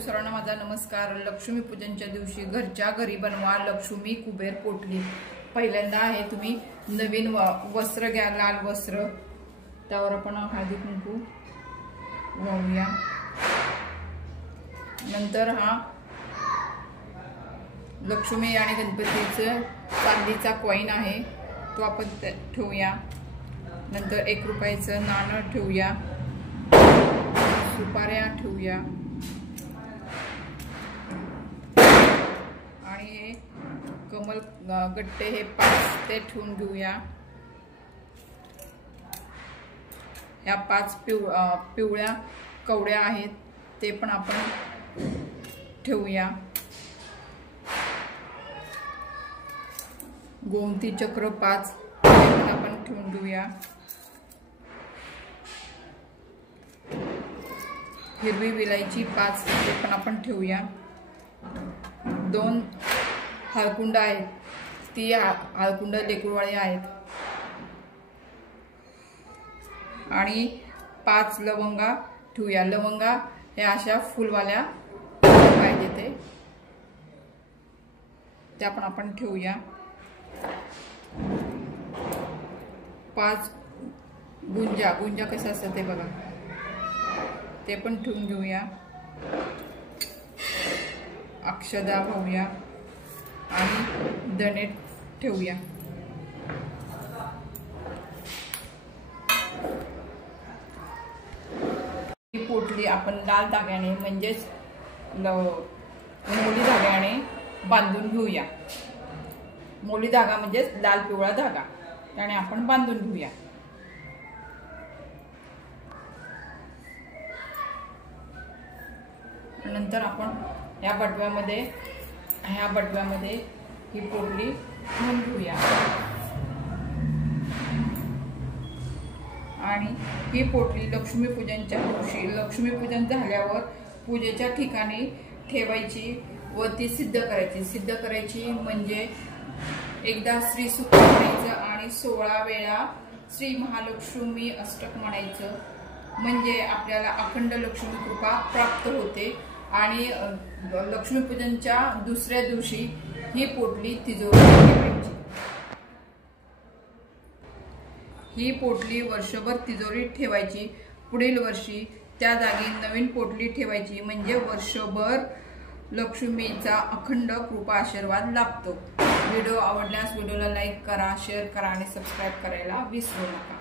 सर्वांना माझा नमस्कार। लक्ष्मी पूजनच्या दिवशी घरच्या घरी बनवा लक्ष्मी कुबेर पोटली। पहिल्यांदा आहे तुम्ही नवीन वस्त्र घ्या, लाल वस्त्र, त्यावर आपण हळदी कुंकू वाहूया। नंतर हा लक्ष्मी आणि गणपतीचा चांदीचा कॉइन आहे तो आपण ठेवूया। नंतर 1 रुपयाचं नाणं ठेवूया, सुपाऱ्या ठेवूया आणि हे कमल गट्टे हे 5 ते ठेवून घेऊया। या 5 पिवळ्या कवड्या आहेत ते पण आपण ठेवूया। गोमती चक्र 5 ते पण आपण ठेवून घेऊया। हिरवी विलायची 5 ते पण आपण ठेवूया। 2 हळकुंड आहेत, ती हळकुंड लेकरूवाळी आहेत आणि 5 लवंगा ठेवूया। लवंगा हे अशा फुलवाल्या पाहिजे त्या पण आपण ठेवूया। 5 गुंजा कसं असतं ते बघा, ते पण ठेवून घेऊया। अक्षदा वाहूया आणि दणे ठेवूया। ही पोटली आपण लाल धाग्याने म्हणजेच मोली धाग्याने बांधून घेऊया। मोली धागा म्हणजेच लाल पिवळा धागा, त्याने आपण बांधून घेऊया। नंतर आपण ह्या बटव्यामध्ये ही पोटली ठेवून घेऊया आणि ही पोटली लक्ष्मीपूजनच्या दिवशी, लक्ष्मीपूजन झाल्यावर पूजेच्या ठिकाणी ठेवायची व ती सिद्ध करायची म्हणजे एकदा श्री सूक्त म्हणायचं आणि 16 वेळा श्री महालक्ष्मी अष्टक म्हणायचं, म्हणजे आपल्याला अखंड लक्ष्मी कृपा प्राप्त होते। आणि लक्ष्मीपूजनच्या दुसऱ्या दिवशी ही पोटली तिजोरीत ठेवायची। ही पोटली वर्षभर तिजोरीत ठेवायची, पुढील वर्षी त्या जागी नवीन पोटली ठेवायची, म्हणजे वर्षभर लक्ष्मीचा अखंड कृपा आशीर्वाद लाभतो। व्हिडिओ आवडल्यास व्हिडिओला लाईक करा, शेअर करा आणि सबस्क्राईब करायला विसरू नका।